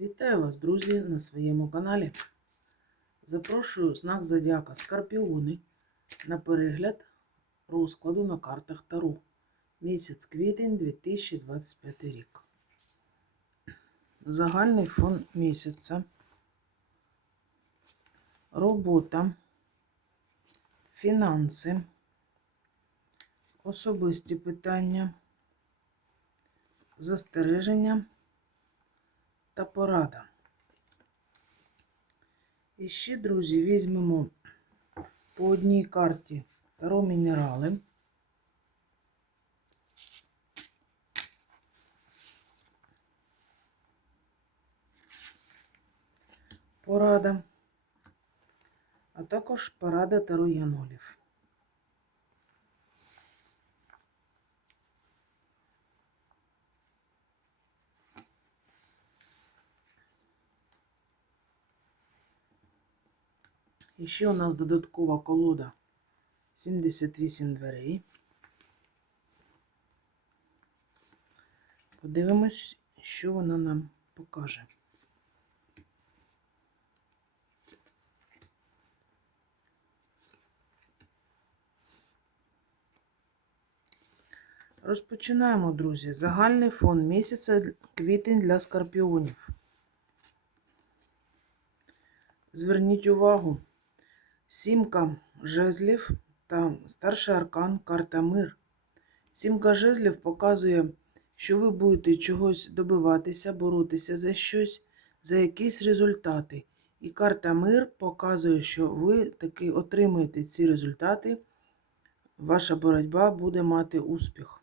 Вітаю вас, друзі, на своєму каналі. Запрошую знак Зодіака Скорпіони на перегляд розкладу на картах Таро. Місяць квітень 2025 рік. Загальний фон місяця. Робота, фінанси, особисті питання, застереження та порада. І ще, друзі, візьмемо по одній карті таро мінерали. Порада, а також порада таро янолів. І ще у нас додаткова колода 78 дверей. Подивимось, що вона нам покаже. Розпочинаємо, друзі. Загальний фон місяця квітень для скорпіонів. Зверніть увагу, сімка жезлів та старший аркан карта мир. Сімка жезлів показує, що ви будете чогось добиватися, боротися за щось, за якісь результати. І карта мир показує, що ви таки отримаєте ці результати. Ваша боротьба буде мати успіх,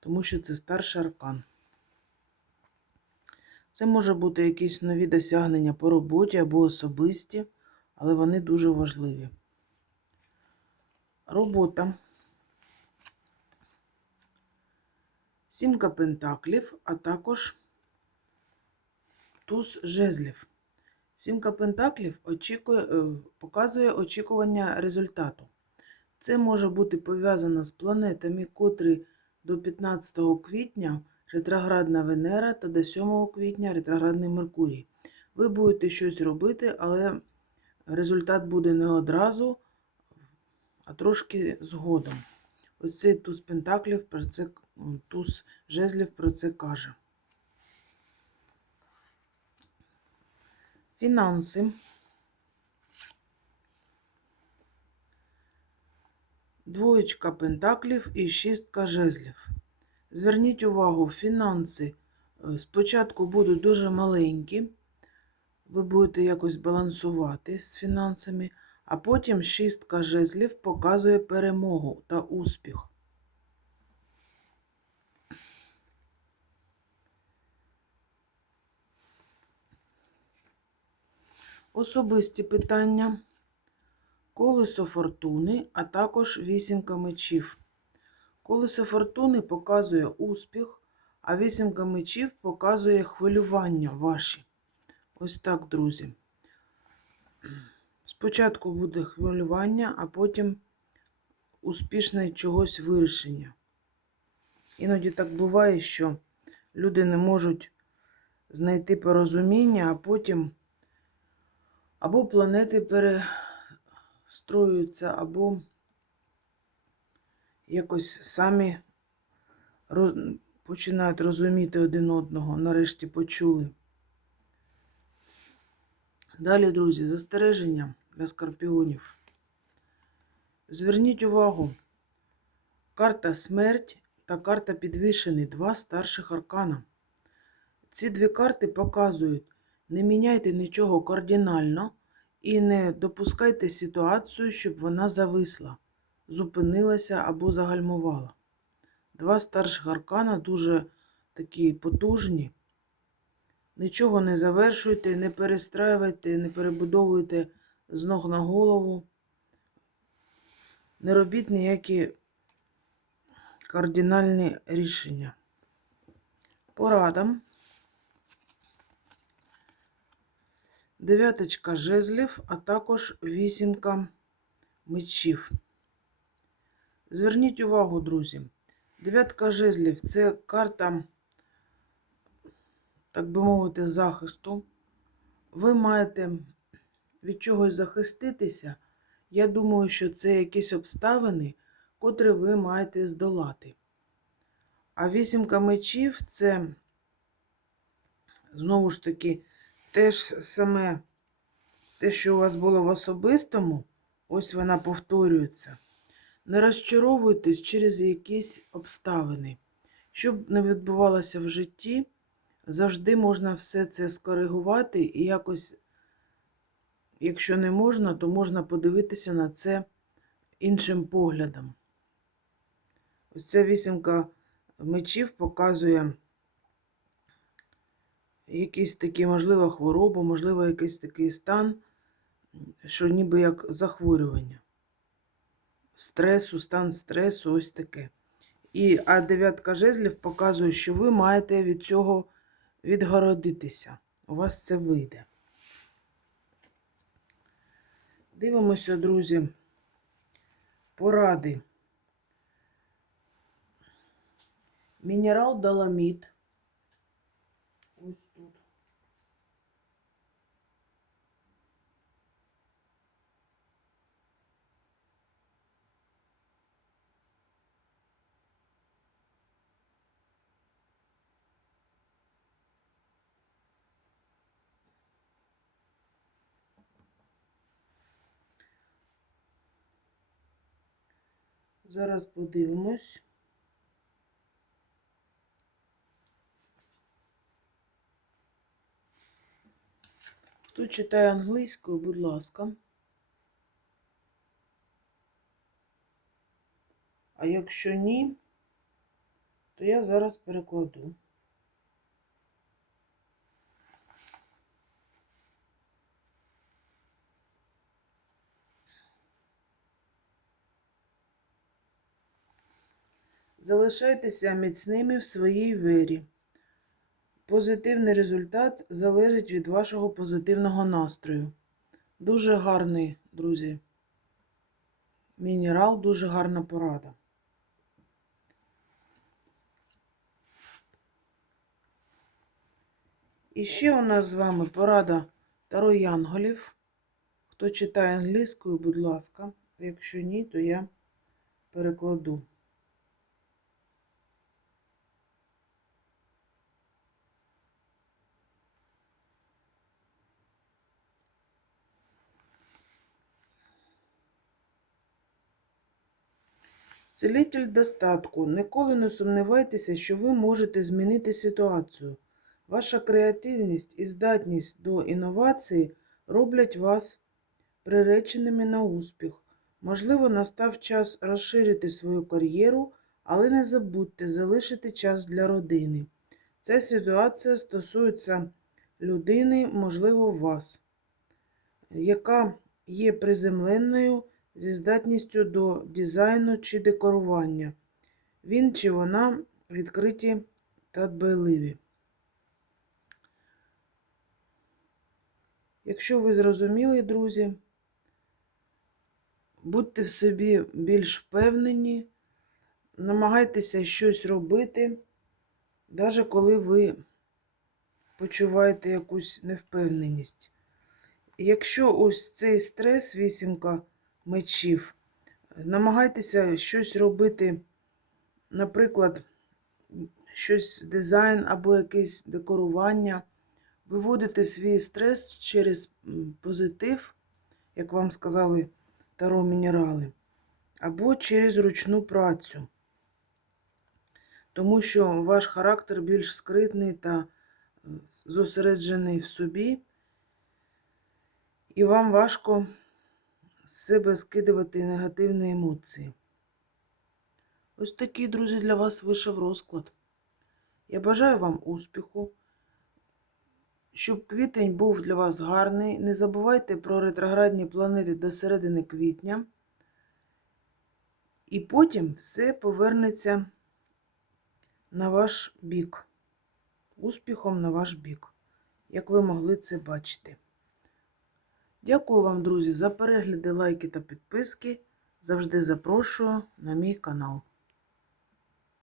тому що це старший аркан. Це може бути якісь нові досягнення по роботі або особисті, але вони дуже важливі. Робота. Сімка пентаклів, а також туз жезлів. Сімка пентаклів очікує, е, показує очікування результату. Це може бути пов'язано з планетами, котрі до 15 квітня ретроградна Венера та до 7 квітня ретроградний Меркурій. Ви будете щось робити, але результат буде не одразу, а трошки згодом. Ось цей туз пентаклів про це, туз жезлів про це каже. Фінанси. Двоєчка пентаклів і шістка жезлів. Зверніть увагу, фінанси е, спочатку будуть дуже маленькі, ви будете якось балансувати з фінансами, а потім шістка жезлів показує перемогу та успіх. Особисті питання, колесо фортуни, а також вісімка мечів. Колесо фортуни показує успіх, а вісімка мечів показує хвилювання ваші. Ось так, друзі. Спочатку буде хвилювання, а потім успішне чогось вирішення. Іноді так буває, що люди не можуть знайти порозуміння, а потім або планети перестроюються, або якось самі роз- починають розуміти один одного, нарешті почули. Далі, друзі, застереження для скорпіонів. Зверніть увагу, карта смерть та карта підвішений, два старших аркана. Ці дві карти показують, не міняйте нічого кардинально і не допускайте ситуацію, щоб вона зависла зупинилася або загальмувала. Два старших аркана дуже такі потужні. Нічого не завершуйте, не перестраюйте, не перебудовуйте з ног на голову. Не робіть ніякі кардинальні рішення. Порадам. Дев'яточка жезлів, а також вісімка мечів. Зверніть увагу, друзі. Дев'ятка жезлів це карта так би мовити, захисту. Ви маєте від чогось захиститися. Я думаю, що це якісь обставини, котрі ви маєте здолати. А вісімка мечів це, знову ж таки, теж саме те, що у вас було в особистому, ось вона повторюється. Не розчаровуйтесь через якісь обставини. Щоб не відбувалося в житті, завжди можна все це скоригувати і якось, якщо не можна, то можна подивитися на це іншим поглядом. Ось ця вісімка мечів показує якийсь такий, можливо, хворобу, можливо, якийсь такий стан, що ніби як захворювання. Стресу, стан стресу, ось таке. І а дев'ятка жезлів показує, що ви маєте від цього відгородитися. У вас це вийде. Дивимося, друзі, поради. Мінерал доломіт. Ось тут. Зараз подивимось. Хто читає англійською, будь ласка. А якщо ні, то я зараз перекладу. Залишайтеся міцними в своїй вірі. Позитивний результат залежить від вашого позитивного настрою. Дуже гарний, друзі. Мінерал, дуже гарна порада. І ще у нас з вами порада Таро Янголів. Хто читає англійською, будь ласка. Якщо ні, то я перекладу. Цілитель достатку. Ніколи не сумнівайтеся, що ви можете змінити ситуацію. Ваша креативність і здатність до інновації роблять вас приреченими на успіх. Можливо, настав час розширити свою кар'єру, але не забудьте залишити час для родини. Ця ситуація стосується людини, можливо, вас, яка є приземленою зі здатністю до дизайну чи декорування. Він чи вона відкриті та дбайливі. Якщо ви зрозуміли, друзі, будьте в собі більш впевнені, намагайтеся щось робити, навіть коли ви почуваєте якусь невпевненість. Якщо ось цей стрес, вісімка мечів, намагайтеся щось робити, наприклад, щось дизайн або якесь декорування. Виводити свій стрес через позитив, як вам сказали таро мінерали, або через ручну працю. Тому що ваш характер більш скритний та зосереджений в собі, і вам важко з себе скидувати негативні емоції. Ось такий, друзі, для вас вийшов розклад. Я бажаю вам успіху. Щоб квітень був для вас гарний, не забувайте про ретроградні планети до середини квітня. І потім все повернеться на ваш бік. Успіхом на ваш бік, як ви могли це бачити. Дякую вам, друзі, за перегляди, лайки та підписки. Завжди запрошую на мій канал.